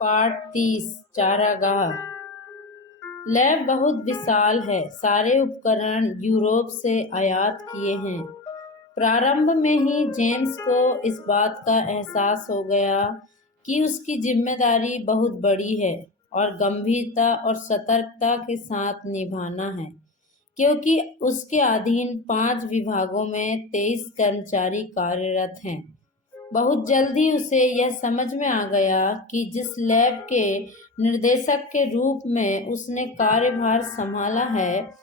पाठ 30 चारागाह। लैब बहुत विशाल है। सारे उपकरण यूरोप से आयात किए हैं। प्रारंभ में ही जेम्स को इस बात का एहसास हो गया कि उसकी जिम्मेदारी बहुत बड़ी है और गंभीरता और सतर्कता के साथ निभाना है, क्योंकि उसके अधीन 5 विभागों में 23 कर्मचारी कार्यरत हैं। बहुत जल्दी उसे यह समझ में आ गया कि जिस लैब के निर्देशक के रूप में उसने कार्यभार संभाला है,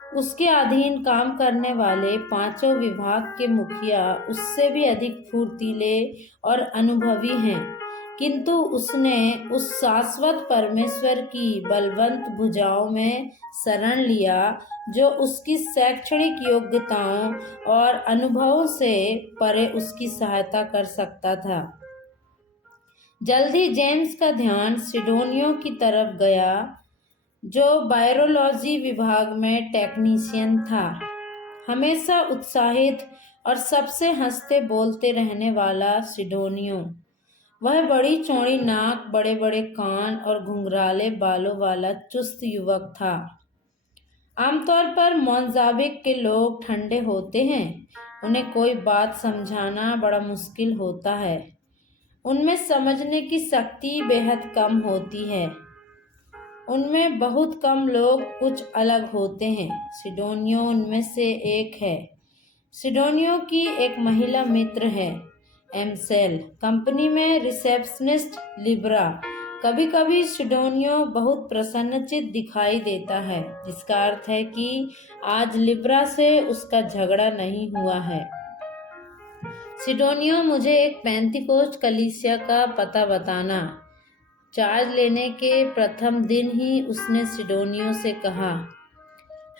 उसके अधीन काम करने वाले 5 विभाग के मुखिया उससे भी अधिक फुर्तीले और अनुभवी हैं। किंतु उसने उस शाश्वत परमेश्वर की बलवंत भुजाओं में शरण लिया, जो उसकी शैक्षणिक योग्यताओं और अनुभवों से परे उसकी सहायता कर सकता था। जल्दी जेम्स का ध्यान सिडोनियो की तरफ गया, जो वायरोलॉजी विभाग में टेक्नीशियन था। हमेशा उत्साहित और सबसे हंसते बोलते रहने वाला सिडोनियो। वह बड़ी चौड़ी नाक, बड़े बड़े कान और घुंघराले बालों वाला चुस्त युवक था। आमतौर पर मोजाम्बिक के लोग ठंडे होते हैं। उन्हें कोई बात समझाना बड़ा मुश्किल होता है। उनमें समझने की शक्ति बेहद कम होती है। उनमें बहुत कम लोग कुछ अलग होते हैं। सिडोनियो उनमें से एक है। सिडोनियो की एक महिला मित्र है, एमसेल, कंपनी में रिसेप्शनिस्ट लिब्रा। कभी कभी सिडोनियो बहुत प्रसन्नचित्त दिखाई देता है, जिसका अर्थ है कि आज लिब्रा से उसका झगड़ा नहीं हुआ है। सिडोनियो, मुझे एक पेंतिकोस्त कलीसिया का पता बताना। चार्ज लेने के प्रथम दिन ही उसने सिडोनियो से कहा।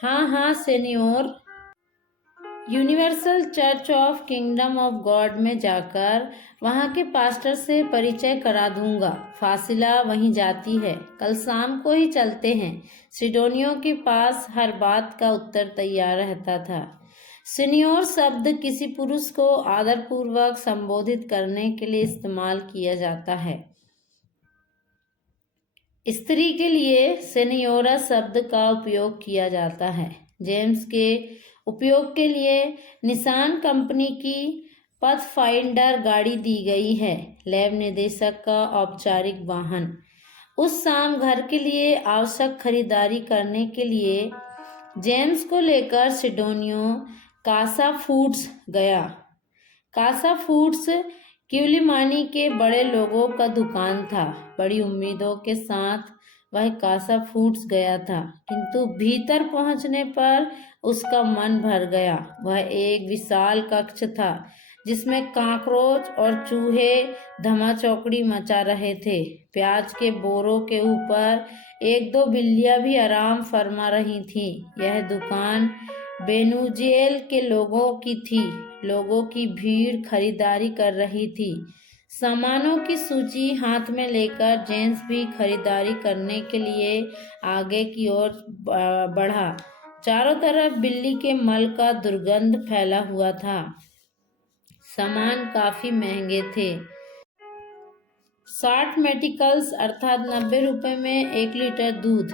हाँ हाँ सेनियोर, universal church of kingdom of God में जाकर वहाँ के पास्टर से परिचय करा दूंगा। फासिला वहीं जाती है। कल शाम को ही चलते हैं। सिडोनियो के पास हर बात का उत्तर तैयार रहता था। सीनियोर शब्द किसी पुरुष को आदरपूर्वक संबोधित करने के लिए इस्तेमाल किया जाता है। स्त्री के लिए सेनियोरा शब्द का उपयोग किया जाता है। जेम्स के उपयोग के लिए निसान कंपनी की पथफाइंडर गाड़ी दी गई है, लैब निदेशक का औपचारिक वाहन। उस शाम घर के लिए आवश्यक खरीदारी करने के लिए जेम्स को लेकर सिडोनियो कासा फूड्स गया। कासा फूड्स क्यूलिमानी के बड़े लोगों का दुकान था। बड़ी उम्मीदों के साथ वह कासा फूड्स गया था, किंतु भीतर पहुंचने पर उसका मन भर गया। वह एक विशाल कक्ष था, जिसमें काकरोच और चूहे धमाचौकड़ी मचा रहे थे। प्याज के बोरों के ऊपर 1-2 बिल्लियां भी आराम फरमा रही थीं। यह दुकान वेनेजुएला के लोगों की थी। लोगों की भीड़ खरीदारी कर रही थी। सामानों की सूची हाथ में लेकर जेम्स भी खरीदारी करने के लिए आगे की ओर बढ़ा। चारों तरफ बिल्ली के मल का दुर्गंध फैला हुआ था। सामान काफी महंगे थे। 60 मेटिकल्स अर्थात 90 रुपए में 1 लीटर दूध।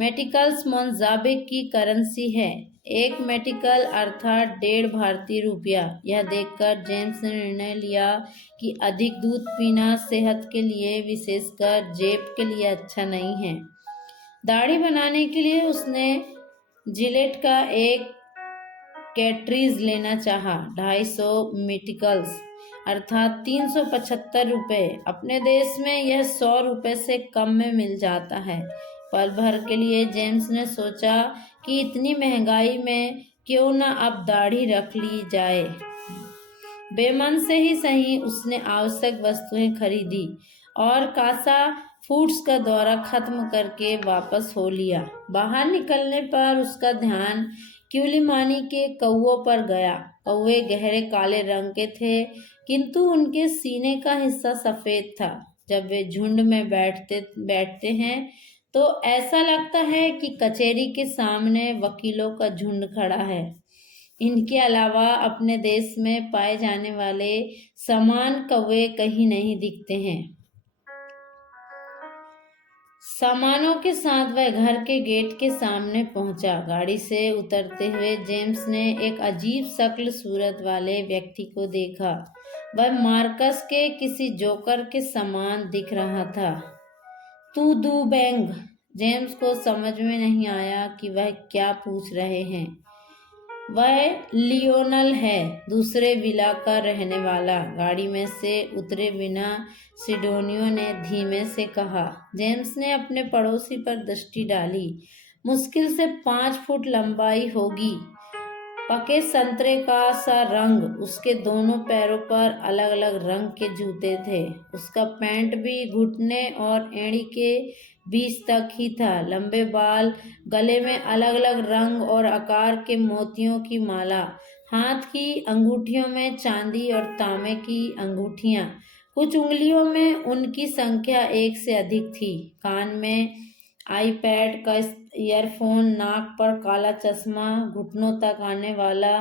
मेटिकल्स मोजाम्बिक की करेंसी है। 1 मेटिकल अर्थात 1.5 भारतीय रुपया। यह देखकर जेम्स ने निर्णय लिया कि अधिक दूध पीना सेहत के लिए, विशेषकर जेब के लिए अच्छा नहीं है। दाढ़ी बनाने के लिए उसने जिलेट का एक कैट्रीज लेना चाहा। 250 मेटिकल्स अर्थात 375 रुपये। अपने देश में यह 100 रुपये से कम में मिल जाता है। पल भर के लिए जेम्स ने सोचा कि इतनी महंगाई में क्यों न अब दाढ़ी रख ली जाए। बेमन से ही सही उसने आवश्यक वस्तुएं खरीदी और कासा फूड्स का दौरा खत्म करके वापस हो लिया। बाहर निकलने पर उसका ध्यान क्यूलिमानी के कौवों पर गया। कौवे गहरे काले रंग के थे, किंतु उनके सीने का हिस्सा सफेद था। जब वे झुंड में बैठते हैं तो ऐसा लगता है कि कचहरी के सामने वकीलों का झुंड खड़ा है। इनके अलावा अपने देश में पाए जाने वाले समान कौवे कहीं नहीं दिखते हैं। सामानों के साथ वह घर के गेट के सामने पहुंचा। गाड़ी से उतरते हुए जेम्स ने एक अजीब शक्ल सूरत वाले व्यक्ति को देखा। वह मार्कस के किसी जोकर के समान दिख रहा था। तू दू बैंग। जेम्स को समझ में नहीं आया कि वह क्या पूछ रहे हैं। वह लियोनल है, दूसरे विला का रहने वाला। गाड़ी में से उतरे बिना सिडोनियो ने धीमे से कहा। जेम्स ने अपने पड़ोसी पर दृष्टि डाली। मुश्किल से 5 फुट लंबाई होगी, पके संतरे का सा रंग। उसके दोनों पैरों पर अलग अलग रंग के जूते थे। उसका पैंट भी घुटने और एड़ी के बीच तक ही था। लंबे बाल, गले में अलग अलग रंग और आकार के मोतियों की माला, हाथ की अंगूठियों में चांदी और तांबे की अंगूठियां, कुछ उंगलियों में उनकी संख्या 1 से अधिक थी। कान में आईपैड का ईयरफोन, नाक पर काला चश्मा, घुटनों तक आने वाला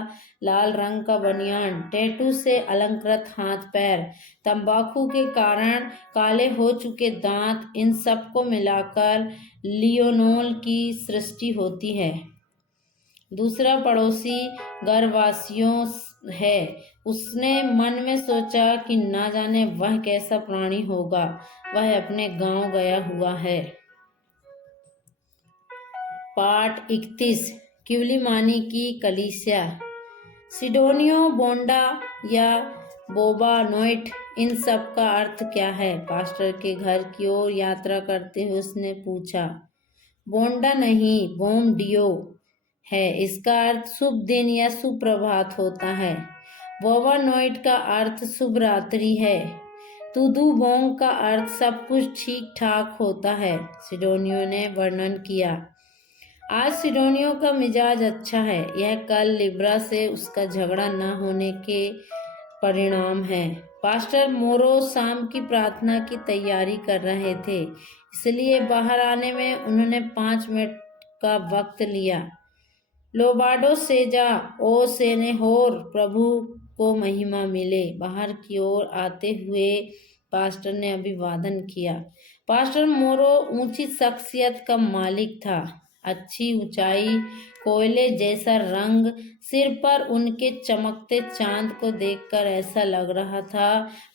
लाल रंग का बनियान, टैटू से अलंकृत हाथ पैर, तंबाकू के कारण काले हो चुके दांत, इन सब को मिलाकर लियोनोल की सृष्टि होती है। दूसरा पड़ोसी घरवासियों है। उसने मन में सोचा कि ना जाने वह कैसा प्राणी होगा। वह अपने गांव गया हुआ है। पाठ 31। क्यूलिमानी की कलीसिया। सिडोनियो, बोंडा या बोबा नोइट, इन सब का अर्थ क्या है? पास्टर के घर की ओर यात्रा करते हुए उसने पूछा। बोंडा नहीं, बोम डियो है। इसका अर्थ शुभ दिन या सुप्रभात होता है। बोबा नोइट का अर्थ शुभ रात्रि है। तुदू बोंग का अर्थ सब कुछ ठीक ठाक होता है, सिडोनियो ने वर्णन किया। आज सिडोनियो का मिजाज अच्छा है। यह कल लिब्रा से उसका झगड़ा न होने के परिणाम है। पास्टर मोरो शाम की प्रार्थना की तैयारी कर रहे थे, इसलिए बाहर आने में उन्होंने 5 मिनट का वक्त लिया। लोबाडो सेजा ओ सेनेहोर, प्रभु को महिमा मिले। बाहर की ओर आते हुए पास्टर ने अभिवादन किया। पास्टर मोरो ऊंची शख्सियत का मालिक था। अच्छी ऊंचाई, कोयले जैसा रंग, सिर पर उनके चमकते चांद को देखकर ऐसा लग रहा था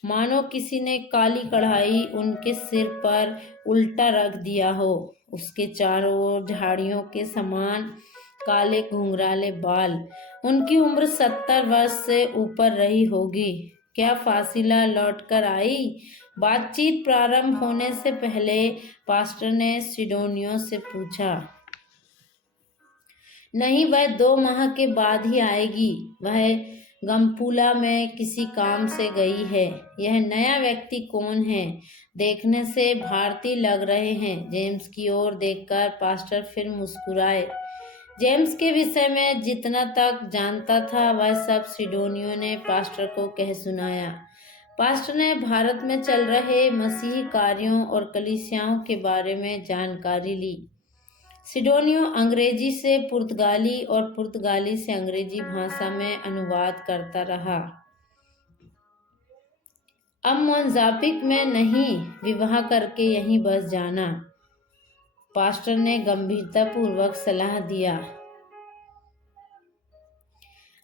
मानो किसी ने काली कढ़ाई उनके सिर पर उल्टा रख दिया हो। उसके चारों ओर झाड़ियों के समान काले घुंघराले बाल। उनकी उम्र 70 वर्ष से ऊपर रही होगी। क्या फासिला लौटकर आई? बातचीत प्रारंभ होने से पहले पास्टर ने सिडोनियो से पूछा। नहीं, वह 2 माह के बाद ही आएगी। वह गमपुला में किसी काम से गई है। यह नया व्यक्ति कौन है? देखने से भारतीय लग रहे हैं। जेम्स की ओर देखकर पास्टर फिर मुस्कुराए। जेम्स के विषय में जितना तक जानता था वह सब सिडोनियो ने पास्टर को कह सुनाया। पास्टर ने भारत में चल रहे मसीही कार्यों और कलीसियाओं के बारे में जानकारी ली। सिडोनियो अंग्रेजी से पुर्तगाली और पुर्तगाली से अंग्रेजी भाषा में अनुवाद करता रहा। अब मोजाम्बिक में नहीं, विवाह करके यहीं बस जाना, पास्टर ने गंभीरतापूर्वक सलाह दिया।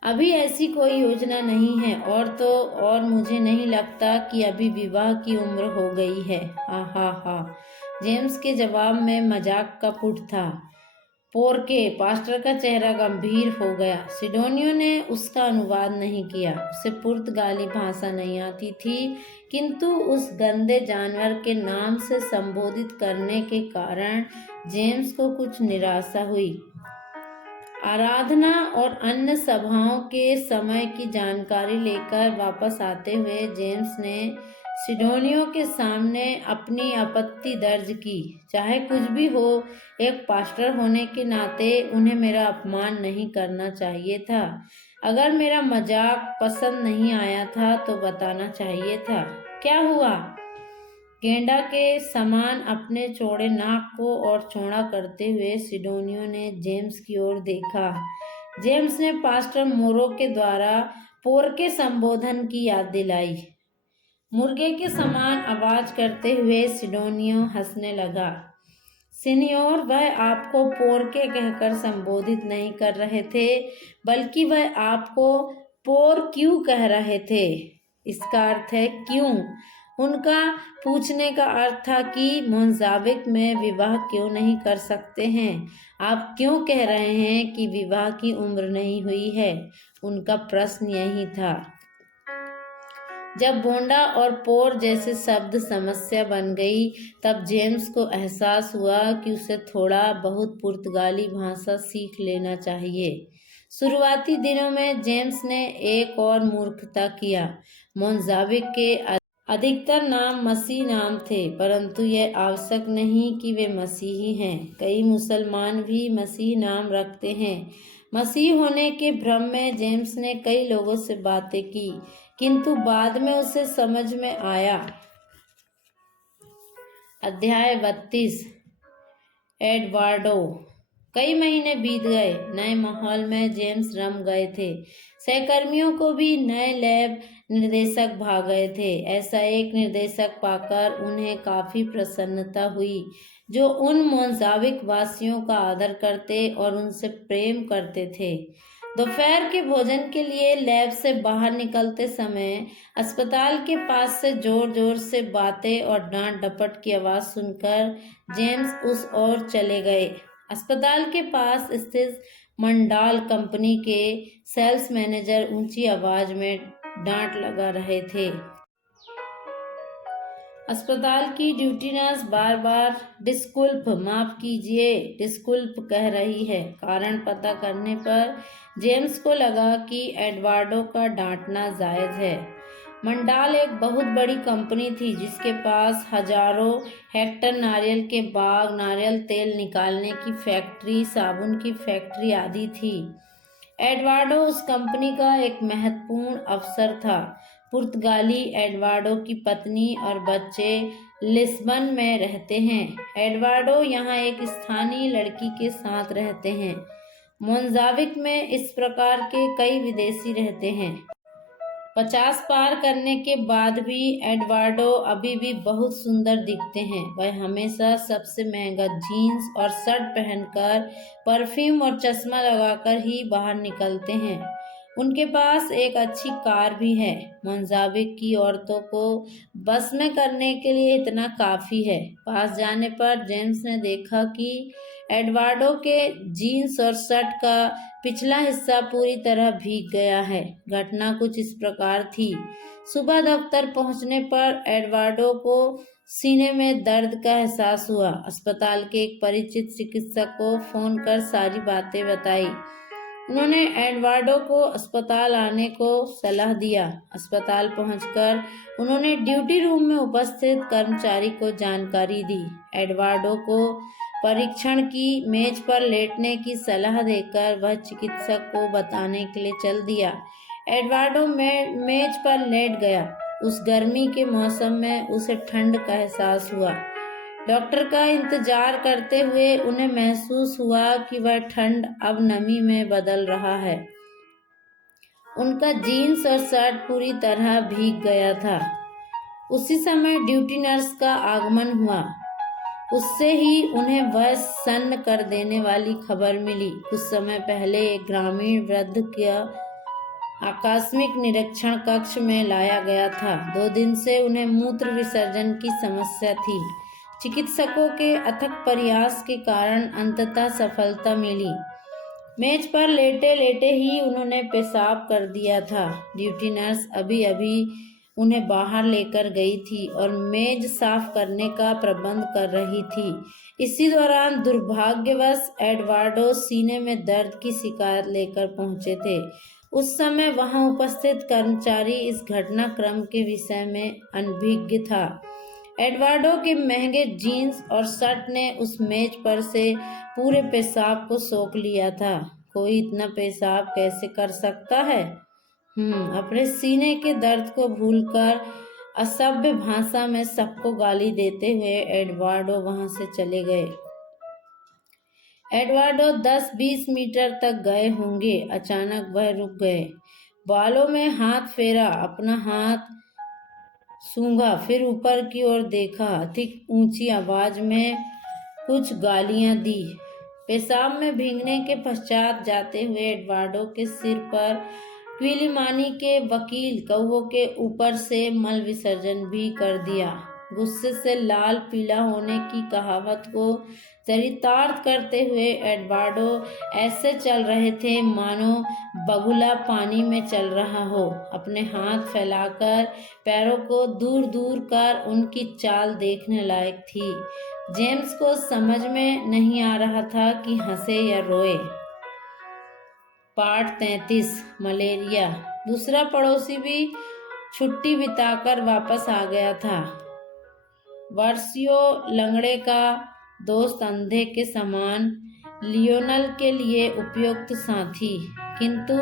अभी ऐसी कोई योजना नहीं है, और मुझे नहीं लगता कि अभी विवाह की उम्र हो गई है। हा। जेम्स के जवाब में मजाक का पुट था। पोरके, पास्टर का चेहरा गंभीर हो गया। सिडोनियो ने उसका अनुवाद नहीं किया। उसे पुर्तगाली भाषा नहीं आती थी, किंतु उस गंदे जानवर के नाम से संबोधित करने के कारण जेम्स को कुछ निराशा हुई। आराधना और अन्य सभाओं के समय की जानकारी लेकर वापस आते हुए जेम्स ने सिडोनियो के सामने अपनी आपत्ति दर्ज की। चाहे कुछ भी हो, एक पास्टर होने के नाते उन्हें मेरा अपमान नहीं करना चाहिए था। अगर मेरा मजाक पसंद नहीं आया था तो बताना चाहिए था। क्या हुआ? गेंडा के समान अपने चौड़े नाक को और चौड़ा करते हुए सिडोनियो ने जेम्स की ओर देखा। जेम्स ने पास्टर मोरो के द्वारा पोर के संबोधन की याद दिलाई। मुर्गे के समान आवाज करते हुए सिडोनियो हंसने लगा। सीनियोर, वह आपको पोरके कहकर संबोधित नहीं कर रहे थे, बल्कि वह आपको पोर क्यों कह रहे थे। इसका अर्थ है क्यों। उनका पूछने का अर्थ था कि मोजाम्बिक में विवाह क्यों नहीं कर सकते हैं। आप क्यों कह रहे हैं कि विवाह की उम्र नहीं हुई है। उनका प्रश्न यही था। जब बोंडा और पोर जैसे शब्द समस्या बन गई, तब जेम्स को एहसास हुआ कि उसे थोड़ा बहुत पुर्तगाली भाषा सीख लेना चाहिए। शुरुआती दिनों में जेम्स ने एक और मूर्खता किया। मोजाम्बिक के अधिकतर नाम मसीह नाम थे, परंतु यह आवश्यक नहीं कि वे मसीही हैं। कई मुसलमान भी मसीह नाम रखते हैं। मसीह होने के भ्रम में जेम्स ने कई लोगों से बातें की, किंतु बाद में उसे समझ में आया। अध्याय 32। एडवार्डो। कई महीने बीत गए। नए माहौल में जेम्स रम गए थे। सहकर्मियों को भी नए लैब निर्देशक भा गए थे। ऐसा एक निर्देशक पाकर उन्हें काफी प्रसन्नता हुई जो उन मोजाम्बिक वासियों का आदर करते और उनसे प्रेम करते थे। दोपहर के भोजन के लिए लैब से बाहर निकलते समय अस्पताल के पास से जोर जोर से बातें और डांट डपट की आवाज सुनकर जेम्स उस ओर चले गए। अस्पताल के पास स्थित मंडाल कंपनी के सेल्स मैनेजर ऊंची आवाज में डांट लगा रहे थे। अस्पताल की ड्यूटी नर्स बार बार डिस्कुल्प, माफ कीजिए, डिस्कुल्प कह रही है। कारण पता करने पर जेम्स को लगा कि एडवार्डो का डांटना जायज है। मंडाल एक बहुत बड़ी कंपनी थी जिसके पास हजारों हेक्टर नारियल के बाग, नारियल तेल निकालने की फैक्ट्री, साबुन की फैक्ट्री आदि थी। एडवार्डो उस कंपनी का एक महत्वपूर्ण अफसर था। पुर्तगाली एडवार्डो की पत्नी और बच्चे लिस्बन में रहते हैं। एडवार्डो यहाँ एक स्थानीय लड़की के साथ रहते हैं। मोजाम्बिक में इस प्रकार के कई विदेशी रहते हैं। 50 पार करने के बाद भी एडवार्डो अभी भी बहुत सुंदर दिखते हैं। वह हमेशा सबसे महंगा जीन्स और शर्ट पहनकर, परफ्यूम और चश्मा लगाकर ही बाहर निकलते हैं। उनके पास एक अच्छी कार भी है। मोजाम्बिक की औरतों को बस में करने के लिए इतना काफी है। पास जाने पर जेम्स ने देखा कि एडवार्डो के जीन्स और शर्ट का पिछला हिस्सा पूरी तरह भीग गया है। घटना कुछ इस प्रकार थी। सुबह दफ्तर पहुंचने पर एडवार्डो को सीने में दर्द का एहसास हुआ। अस्पताल के एक परिचित चिकित्सक को फोन कर सारी बातें बताई। उन्होंने एडवार्डो को अस्पताल आने को सलाह दिया। अस्पताल पहुंचकर उन्होंने ड्यूटी रूम में उपस्थित कर्मचारी को जानकारी दी। एडवार्डो को परीक्षण की मेज पर लेटने की सलाह देकर वह चिकित्सक को बताने के लिए चल दिया। एडवार्डो मेज पर लेट गया। उस गर्मी के मौसम में उसे ठंड का एहसास हुआ। डॉक्टर का इंतजार करते हुए उन्हें महसूस हुआ कि वह ठंड अब नमी में बदल रहा है। उनका जीन्स और शर्ट पूरी तरह भीग गया था। उसी समय ड्यूटी नर्स का आगमन हुआ। उससे ही उन्हें वह सन्न कर देने वाली खबर मिली। कुछ समय पहले एक ग्रामीण वृद्ध का आकस्मिक निरीक्षण कक्ष में लाया गया था। 2 दिन से उन्हें मूत्र विसर्जन की समस्या थी। चिकित्सकों के अथक प्रयास के कारण अंततः सफलता मिली। मेज पर लेटे लेटे ही उन्होंने पेशाब कर दिया था। ड्यूटी नर्स अभी अभी उन्हें बाहर लेकर गई थी और मेज साफ करने का प्रबंध कर रही थी। इसी दौरान दुर्भाग्यवश एडवार्डो सीने में दर्द की शिकायत लेकर पहुंचे थे। उस समय वहां उपस्थित कर्मचारी इस घटनाक्रम के विषय में अनभिज्ञ था। एडवार्डो के महंगे जीन्स और शर्ट ने उस मेज पर से पूरे पेशाब को सोख लिया था। कोई इतना पेशाब कैसे कर सकता है? अपने सीने के दर्द को भूलकर असभ्य भाषा में सबको गाली देते हुए एडवार्डो वहां से चले गए। एडवार्डो 10-20 मीटर तक गए होंगे। अचानक वह रुक गए। बालों में हाथ फेरा, अपना हाथ सूंघा, फिर ऊपर की ओर देखा। अधिक ऊंची आवाज में कुछ गालियां दी। पेशाब में भीगने के पश्चात जाते हुए एडवर्डो के सिर पर क्विलिमानी के वकील कौओं के ऊपर से मल विसर्जन भी कर दिया। गुस्से से लाल पीला होने की कहावत को चरितार्थ करते हुए एडवर्डो ऐसे चल रहे थे मानो बगुला पानी में चल रहा हो। अपने हाथ फैलाकर पैरों को दूर दूर कर उनकी चाल देखने लायक थी। जेम्स को समझ में नहीं आ रहा था कि हंसे या रोए। पाठ 33 मलेरिया। दूसरा पड़ोसी भी छुट्टी बिताकर वापस आ गया था। वर्षियों लंगड़े का दोस्त, अंधे के समान, लियोनल के लिए उपयुक्त साथी, किंतु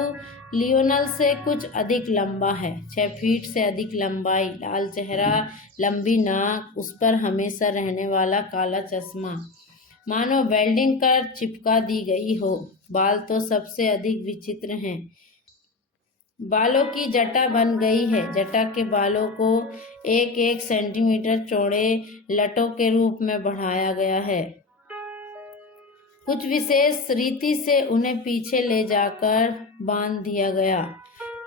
लियोनल से कुछ अधिक लंबा है, 6 फीट से अधिक लंबाई, लाल चेहरा, लंबी नाक, उस पर हमेशा रहने वाला काला चश्मा मानो वेल्डिंग कर चिपका दी गई हो। बाल तो सबसे अधिक विचित्र हैं। बालों की जटा बन गई है। जटा के बालों को 1-1 सेंटीमीटर चौड़े लटों के रूप में बढ़ाया गया है। कुछ विशेष रीति से उन्हें पीछे ले जाकर बांध दिया गया।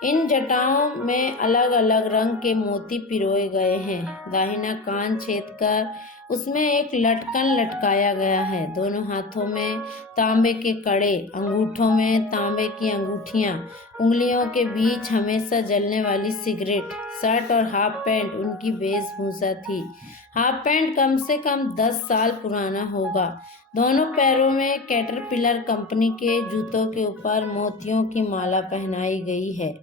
इन जटाओं में अलग अलग रंग के मोती पिरोए गए हैं। दाहिना कान छेद कर उसमें एक लटकन लटकाया गया है। दोनों हाथों में तांबे के कड़े, अंगूठों में तांबे की अंगूठियां, उंगलियों के बीच हमेशा जलने वाली सिगरेट। शर्ट और हाफ पैंट उनकी वेशभूषा थी। हाफ पैंट कम से कम 10 साल पुराना होगा। दोनों पैरों में कैटरपिलर कंपनी के जूतों के ऊपर मोतियों की माला पहनाई गई है।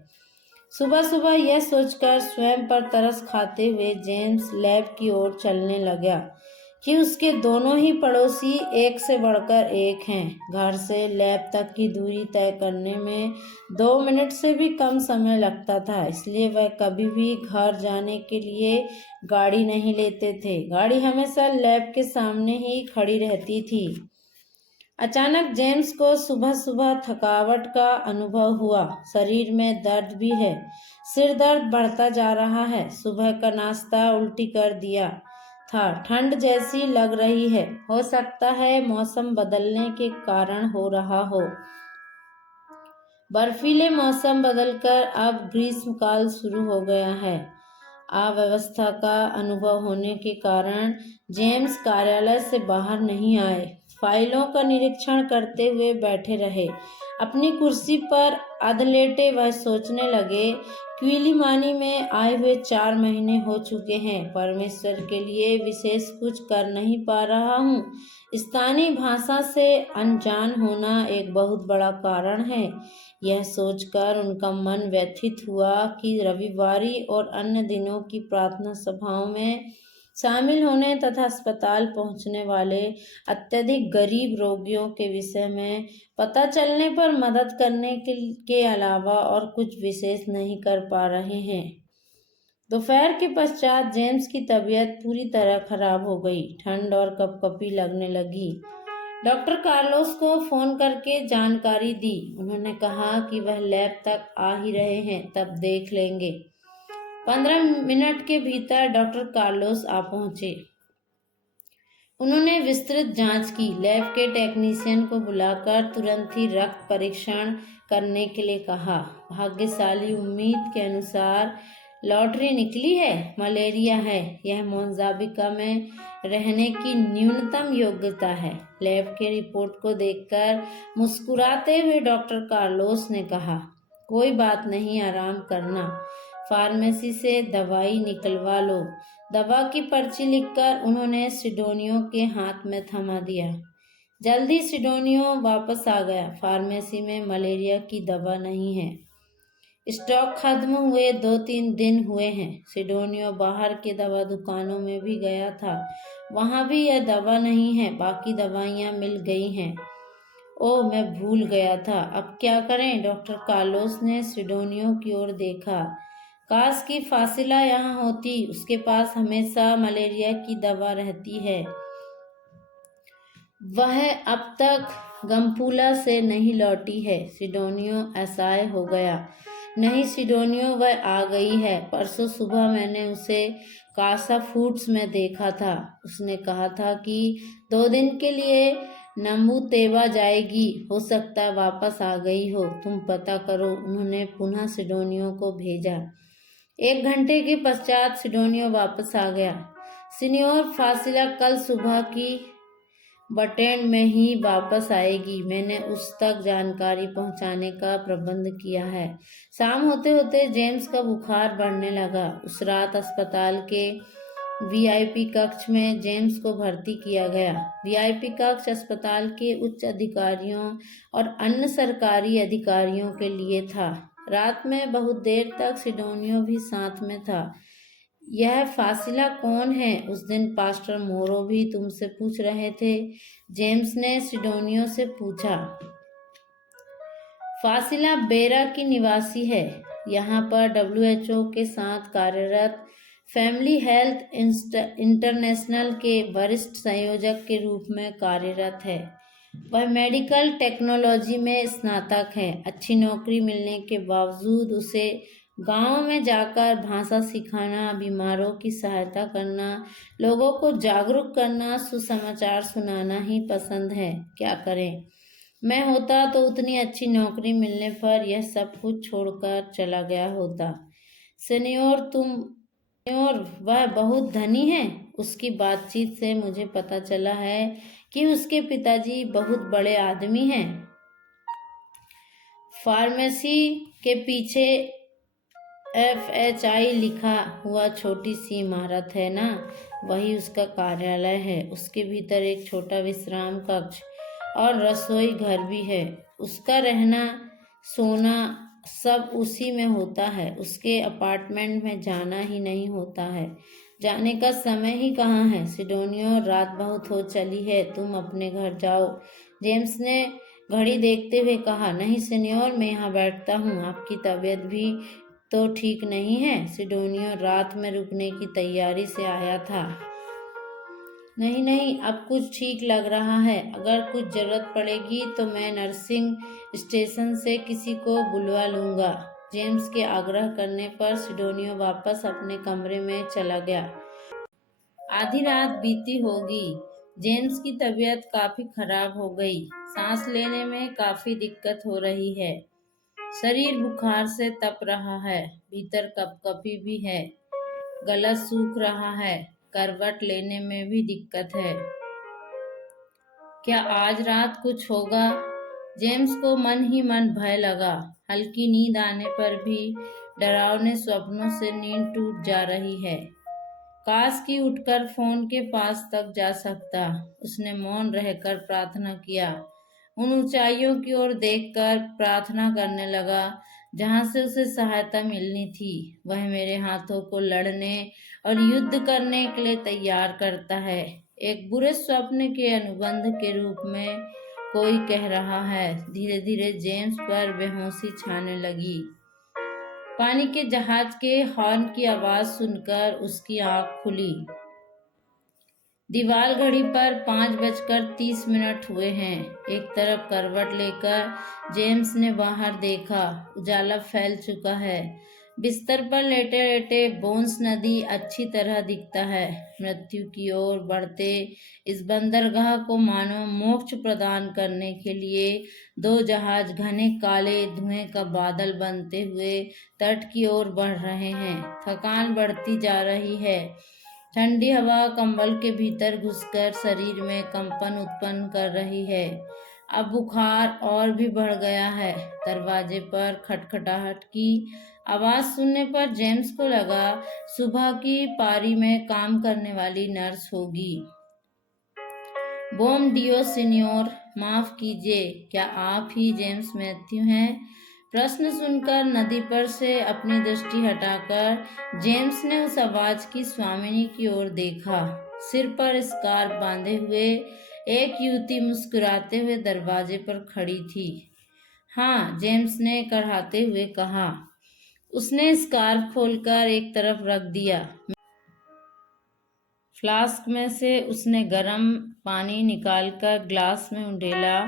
सुबह सुबह यह सोचकर स्वयं पर तरस खाते हुए जेम्स लैब की ओर चलने लगा कि उसके दोनों ही पड़ोसी एक से बढ़कर एक हैं। घर से लैब तक की दूरी तय करने में 2 मिनट से भी कम समय लगता था, इसलिए वह कभी भी घर जाने के लिए गाड़ी नहीं लेते थे। गाड़ी हमेशा लैब के सामने ही खड़ी रहती थी। अचानक जेम्स को सुबह सुबह थकावट का अनुभव हुआ। शरीर में दर्द भी है। सिर दर्द बढ़ता जा रहा है। सुबह का नाश्ता उल्टी कर दिया था। ठंड जैसी लग रही है। हो सकता है मौसम बदलने के कारण हो रहा हो। बर्फीले मौसम बदलकर अब ग्रीष्मकाल शुरू हो गया है। अव्यवस्था का अनुभव होने के कारण जेम्स कार्यालय से बाहर नहीं आए। फाइलों का निरीक्षण करते हुए बैठे रहे। अपनी कुर्सी पर अधलेटे वह सोचने लगे, क्विलिमानी में आए हुए 4 महीने हो चुके हैं। परमेश्वर के लिए विशेष कुछ कर नहीं पा रहा हूँ। स्थानीय भाषा से अनजान होना एक बहुत बड़ा कारण है। यह सोचकर उनका मन व्यथित हुआ कि रविवारी और अन्य दिनों की प्रार्थना सभाओं में शामिल होने तथा अस्पताल पहुंचने वाले अत्यधिक गरीब रोगियों के विषय में पता चलने पर मदद करने के अलावा और कुछ विशेष नहीं कर पा रहे हैं। दोपहर के पश्चात जेम्स की तबीयत पूरी तरह खराब हो गई। ठंड और कपकपी लगने लगी। डॉक्टर कार्लोस को फोन करके जानकारी दी। उन्होंने कहा कि वह लैब तक आ ही रहे हैं, तब देख लेंगे। 15 मिनट के भीतर डॉक्टर कार्लोस आ पहुंचे। उन्होंने विस्तृत जांच की। लैब के टेक्नीशियन को बुलाकर तुरंत ही रक्त परीक्षण करने के लिए कहा। भाग्यशाली, उम्मीद के अनुसार लॉटरी निकली है। मलेरिया है। यह मोजाम्बिक में रहने की न्यूनतम योग्यता है। लैब के रिपोर्ट को देखकर मुस्कुराते हुए डॉक्टर कार्लोस ने कहा, कोई बात नहीं, आराम करना। फार्मेसी से दवाई निकलवा लो। दवा की पर्ची लिखकर उन्होंने सिडोनियो के हाथ में थमा दिया। जल्दी सिडोनियो वापस आ गया। फार्मेसी में मलेरिया की दवा नहीं है। स्टॉक खत्म हुए 2-3 दिन हुए हैं। सिडोनियो बाहर के दवा दुकानों में भी गया था, वहाँ भी यह दवा नहीं है। बाकी दवाइयाँ मिल गई हैं। ओह, मैं भूल गया था, अब क्या करें? डॉक्टर कार्लोस ने सिडोनियो की ओर देखा। काश की फासिला यहाँ होती, उसके पास हमेशा मलेरिया की दवा रहती है। वह अब तक गम्पूला से नहीं लौटी है। सिडोनियो असहाय हो गया। नहीं सिडोनियो, वह आ गई है। परसों सुबह मैंने उसे कासा फूड्स में देखा था। उसने कहा था कि 2 दिन के लिए नम्बूतेवा जाएगी, हो सकता है वापस आ गई हो, तुम पता करो। उन्होंने पुनः सिडोनियो को भेजा। 1 घंटे के पश्चात सिडोनियो वापस आ गया। सीनियोर फासिला कल सुबह की बटेंड में ही वापस आएगी। मैंने उस तक जानकारी पहुंचाने का प्रबंध किया है। शाम होते होते जेम्स का बुखार बढ़ने लगा। उस रात अस्पताल के वीआईपी कक्ष में जेम्स को भर्ती किया गया। वीआईपी कक्ष अस्पताल के उच्च अधिकारियों और अन्य सरकारी अधिकारियों के लिए था। रात में बहुत देर तक सिडोनियो भी साथ में था। यह फासिला कौन है? उस दिन पास्टर मोरो भी तुमसे पूछ रहे थे, जेम्स ने सिडोनियो से पूछा। फासिला बेरा की निवासी है। यहाँ पर WHO के साथ कार्यरत फैमिली हेल्थ इंटरनेशनल के वरिष्ठ संयोजक के रूप में कार्यरत है। वह मेडिकल टेक्नोलॉजी में स्नातक है। अच्छी नौकरी मिलने के बावजूद उसे गांव में जाकर भाषा सिखाना, बीमारों की सहायता करना, लोगों को जागरूक करना, सुसमाचार सुनाना ही पसंद है। क्या करें? मैं होता तो उतनी अच्छी नौकरी मिलने पर यह सब कुछ छोड़कर चला गया होता। सीनियोर वह बहुत धनी है। उसकी बातचीत से मुझे पता चला है कि उसके पिताजी बहुत बड़े आदमी हैं। फार्मेसी के पीछे FHI लिखा हुआ छोटी सी इमारत है ना, वही उसका कार्यालय है। उसके भीतर एक छोटा विश्राम कक्ष और रसोई घर भी है। उसका रहना सोना सब उसी में होता है। उसके अपार्टमेंट में जाना ही नहीं होता है। जाने का समय ही कहाँ है? सिडोनियो, रात बहुत हो चली है, तुम अपने घर जाओ, जेम्स ने घड़ी देखते हुए कहा। नहीं सीनियोर, मैं यहाँ बैठता हूँ। आपकी तबीयत भी तो ठीक नहीं है। सिडोनियो रात में रुकने की तैयारी से आया था। नहीं, अब कुछ ठीक लग रहा है। अगर कुछ जरूरत पड़ेगी तो मैं नर्सिंग स्टेशन से किसी को बुलवा लूँगा। जेम्स के आग्रह करने पर सिडोनियो वापस अपने कमरे में चला गया। आधी रात बीती होगी। जेम्स की तबीयत काफ़ी खराब हो गई। सांस लेने में काफ़ी दिक्कत हो रही है। शरीर बुखार से तप रहा है। भीतर कपकपी भी है। गला सूख रहा है। करवट लेने में भी दिक्कत है। क्या आज रात कुछ होगा? जेम्स को मन ही मन भय लगा। हल्की नींद आने पर भी डरावने स्वप्नों से नींद टूट जा रही है। काश कि उठकर फोन के पास तक जा सकता। उसने मौन रहकर प्रार्थना किया। उन ऊंचाइयों की ओर देखकर प्रार्थना करने लगा जहां से उसे सहायता मिलनी थी। वह मेरे हाथों को लड़ने और युद्ध करने के लिए तैयार करता है। एक बुरे स्वप्न के अनुबंध के रूप में कोई कह रहा है। धीरे धीरे जेम्स पर बेहोशी छाने लगी। पानी के जहाज के हॉर्न की आवाज सुनकर उसकी आंख खुली। दीवार घड़ी पर 5:30 हुए हैं। एक तरफ करवट लेकर जेम्स ने बाहर देखा। उजाला फैल चुका है। बिस्तर पर लेटे लेटे बोन्स नदी अच्छी तरह दिखता है। मृत्यु की ओर बढ़ते इस बंदरगाह को मानो मोक्ष प्रदान करने के लिए 2 जहाज घने काले धुएं का बादल बनते हुए तट की ओर बढ़ रहे हैं। थकान बढ़ती जा रही है। ठंडी हवा कंबल के भीतर घुसकर शरीर में कंपन उत्पन्न कर रही है। अब बुखार और भी बढ़ गया है। दरवाजे पर खटखटाहट की आवाज सुनने पर जेम्स को लगा सुबह की पारी में काम करने वाली नर्स होगी। बोम डियो सीनियोर, माफ कीजिए, क्या आप ही जेम्स मैथ्यू हैं? प्रश्न सुनकर नदी पर से अपनी दृष्टि हटाकर जेम्स ने उस आवाज की स्वामिनी की ओर देखा। सिर पर स्कार्फ बांधे हुए एक युवती मुस्कुराते हुए दरवाजे पर खड़ी थी। हाँ, जेम्स ने कड़ाते हुए कहा। उसने स्कार्फ खोलकर एक तरफ रख दिया। फ्लास्क में से उसने गर्म पानी निकालकर ग्लास में उंडेला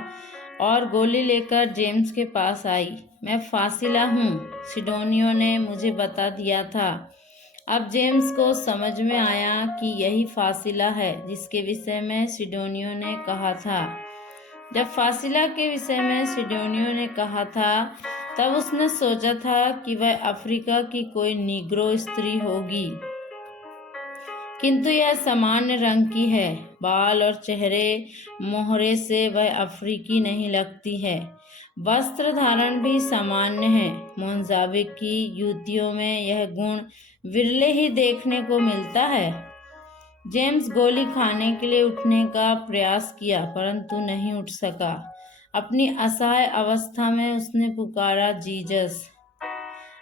और गोली लेकर जेम्स के पास आई। मैं फासिला हूँ, सिडोनियो ने मुझे बता दिया था। अब जेम्स को समझ में आया कि यही फासिला है जिसके विषय में सिडोनियो ने कहा था। जब फासिला के विषय में सिडोनियो ने कहा था तब उसने सोचा था कि वह अफ्रीका की कोई नीग्रो स्त्री होगी, किंतु यह सामान्य रंग की है। बाल और चेहरे मोहरे से वह अफ्रीकी नहीं लगती है। वस्त्र धारण भी सामान्य है। मोजाम्बिक की युवतियों में यह गुण विरले ही देखने को मिलता है। जेम्स गोली खाने के लिए उठने का प्रयास किया परंतु नहीं उठ सका। अपनी असहाय अवस्था में उसने पुकारा, Jesus,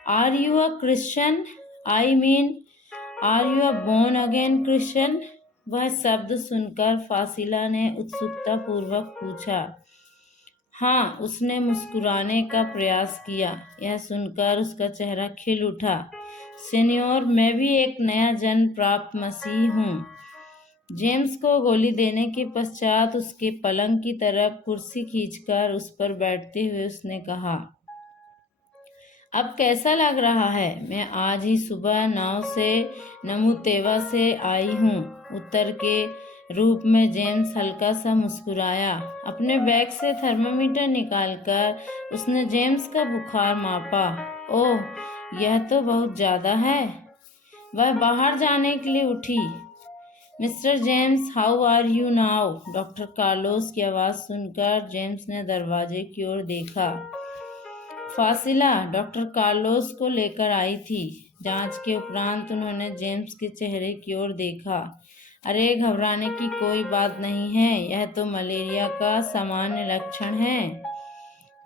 are you a Christian? I mean, are you a born again Christian? वह शब्द सुनकर फासिला ने उत्सुकता पूर्वक पूछा। हाँ, उसने मुस्कुराने का प्रयास किया। यह सुनकर उसका चेहरा खिल उठा। सीनियोर, मैं भी एक नया जन्म प्राप्त मसीह हूँ। जेम्स को गोली देने के पश्चात उसके पलंग की तरफ कुर्सी खींचकर उस पर बैठते हुए उसने कहा, अब कैसा लग रहा है? मैं आज ही सुबह नाव से नमुतेवा से आई हूँ। उत्तर के रूप में जेम्स हल्का सा मुस्कुराया। अपने बैग से थर्मामीटर निकालकर उसने जेम्स का बुखार मापा। ओह, यह तो बहुत ज़्यादा है। वह बाहर जाने के लिए उठी। Mister James, how are you now? Doctor Carlos की आवाज़ सुनकर जेम्स ने दरवाजे की ओर देखा। फासिला डॉक्टर कार्लोस को लेकर आई थी। जांच के उपरांत उन्होंने जेम्स के चेहरे की ओर देखा। अरे, घबराने की कोई बात नहीं है, यह तो मलेरिया का सामान्य लक्षण है।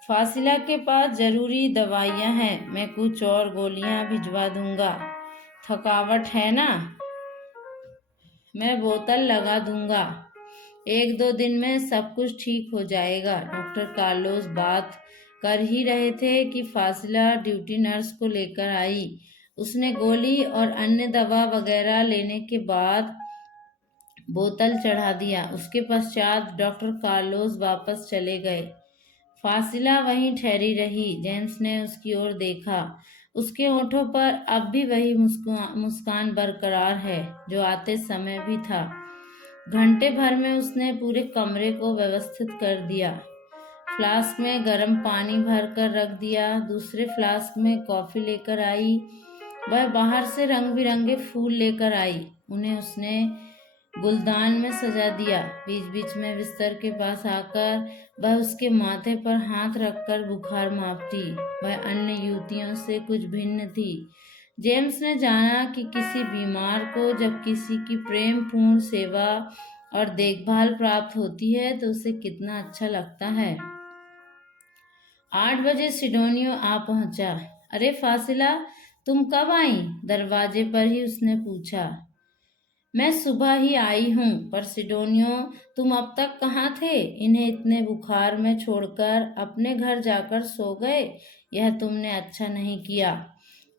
फासिला के पास जरूरी दवाइयाँ हैं, मैं कुछ और गोलियाँ भिजवा दूंगा। थकावट है ना? मैं बोतल लगा दूंगा। 1-2 दिन में सब कुछ ठीक हो जाएगा। डॉक्टर कार्लोस बात कर ही रहे थे कि फासिला ड्यूटी नर्स को लेकर आई। उसने गोली और अन्य दवा वगैरह लेने के बाद बोतल चढ़ा दिया। उसके पश्चात डॉक्टर कार्लोस वापस चले गए। फासिला वहीं ठहरी रही। जेम्स ने उसकी ओर देखा। उसके होठों पर अब भी वही मुस्कान बरकरार है जो आते समय भी था। घंटे भर में उसने पूरे कमरे को व्यवस्थित कर दिया। फ्लास्क में गर्म पानी भर कर रख दिया। दूसरे फ्लास्क में कॉफ़ी लेकर आई। वह बाहर से रंग बिरंगे फूल लेकर आई। उन्हें उसने गुलदान में सजा दिया। बीच बीच में बिस्तर के पास आकर वह उसके माथे पर हाथ रखकर बुखार मापती। वह अन्य युवतियों से कुछ भिन्न थी। जेम्स ने जाना कि किसी बीमार को जब किसी की प्रेम पूर्ण सेवा और देखभाल प्राप्त होती है तो उसे कितना अच्छा लगता है। 8 बजे सिडोनियो आ पहुंचा। अरे फासिला, तुम कब आई? दरवाजे पर ही उसने पूछा। मैं सुबह ही आई हूँ, पर सिडोनियो, तुम अब तक कहाँ थे? इन्हें इतने बुखार में छोड़कर अपने घर जाकर सो गए। यह तुमने अच्छा नहीं किया।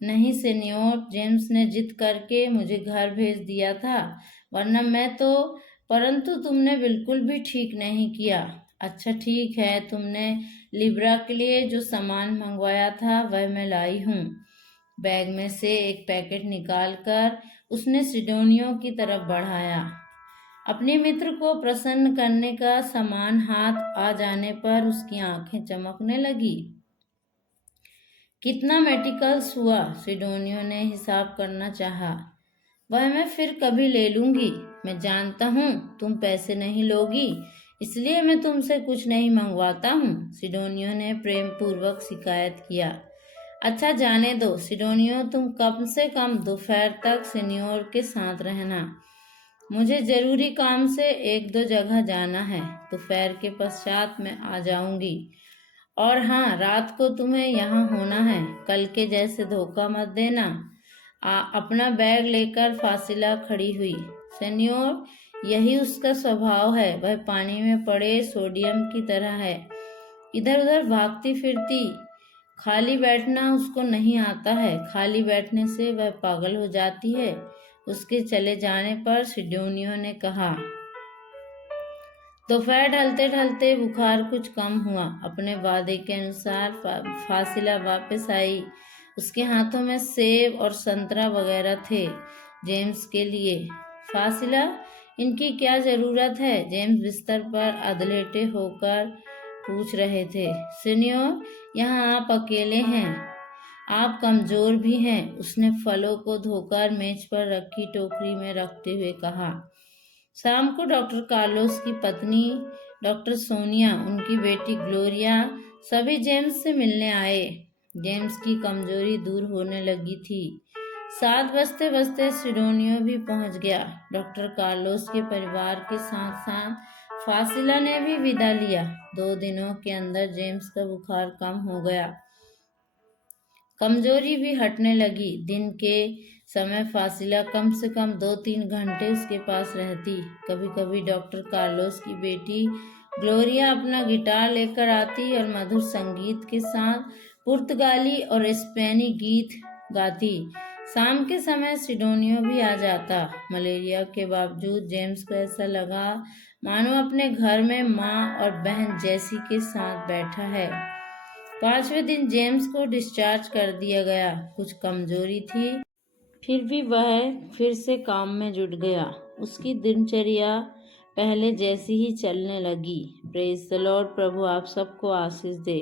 नहीं सीनियोर, जेम्स ने जिद करके मुझे घर भेज दिया था, वरना मैं तो। परंतु तुमने बिल्कुल भी ठीक नहीं किया। अच्छा ठीक है, तुमने लिब्रा के लिए जो सामान मंगवाया था वह मैं लाई हूँ। बैग में से एक पैकेट निकालकर उसने सिडोनियो की तरफ बढ़ाया। अपने मित्र को प्रसन्न करने का सामान हाथ आ जाने पर उसकी आंखें चमकने लगी। कितना मेटिकल्स हुआ? सिडोनियो ने हिसाब करना चाहा। वह मैं फिर कभी ले लूंगी। मैं जानता हूँ तुम पैसे नहीं लोगी, इसलिए मैं तुमसे कुछ नहीं मंगवाता हूँ। सिडोनियो ने प्रेम पूर्वक शिकायत किया। अच्छा जाने दो सिडोनियो, तुम कम से कम दोपहर तक सीनियोर के साथ रहना। मुझे जरूरी काम से 1-2 जगह जाना है। दोपहर के पश्चात मैं आ जाऊंगी। और हाँ, रात को तुम्हें यहाँ होना है। कल के जैसे धोखा मत देना। अपना बैग लेकर फासिला खड़ी हुई। सीनियोर, यही उसका स्वभाव है। वह पानी में पड़े सोडियम की तरह है, इधर उधर भागती फिरती। खाली बैठना उसको नहीं आता है। खाली बैठने से वह पागल हो जाती है। उसके चले जाने पर सिडोनियो ने कहा। दोपहर ढलते ढलते बुखार कुछ कम हुआ। अपने वादे के अनुसार फासिला वापस आई। उसके हाथों में सेब और संतरा वगैरह थे। जेम्स के लिए फासिला, इनकी क्या ज़रूरत है? जेम्स बिस्तर पर अधलेटे होकर पूछ रहे थे। सीनियर, यहाँ आप अकेले हैं, आप कमज़ोर भी हैं, उसने फलों को धोकर मेज पर रखी टोकरी में रखते हुए कहा। शाम को डॉक्टर कार्लोस की पत्नी डॉक्टर सोनिया, उनकी बेटी ग्लोरिया, सभी जेम्स से मिलने आए। जेम्स की कमजोरी दूर होने लगी थी। 7 बजते बजते सिडोनियो भी पहुंच गया। डॉक्टर कार्लोस के परिवार के साथ साथ फासिला ने भी विदा लिया। 2 दिनों के अंदर जेम्स का बुखार कम हो गया, कमजोरी भी हटने लगी। दिन के समय फासिला कम से कम 2-3 घंटे उसके पास रहती। कभी कभी डॉक्टर कार्लोस की बेटी ग्लोरिया अपना गिटार लेकर आती और मधुर संगीत के साथ पुर्तगाली और स्पेनी गीत गाती। शाम के समय सिडोनियो भी आ जाता। मलेरिया के बावजूद जेम्स को ऐसा लगा मानो अपने घर में माँ और बहन जैसी के साथ बैठा है। 5वें दिन जेम्स को डिस्चार्ज कर दिया गया। कुछ कमजोरी थी, फिर भी वह फिर से काम में जुट गया। उसकी दिनचर्या पहले जैसी ही चलने लगी। Praise the Lord. प्रभु आप सबको आशीष दे।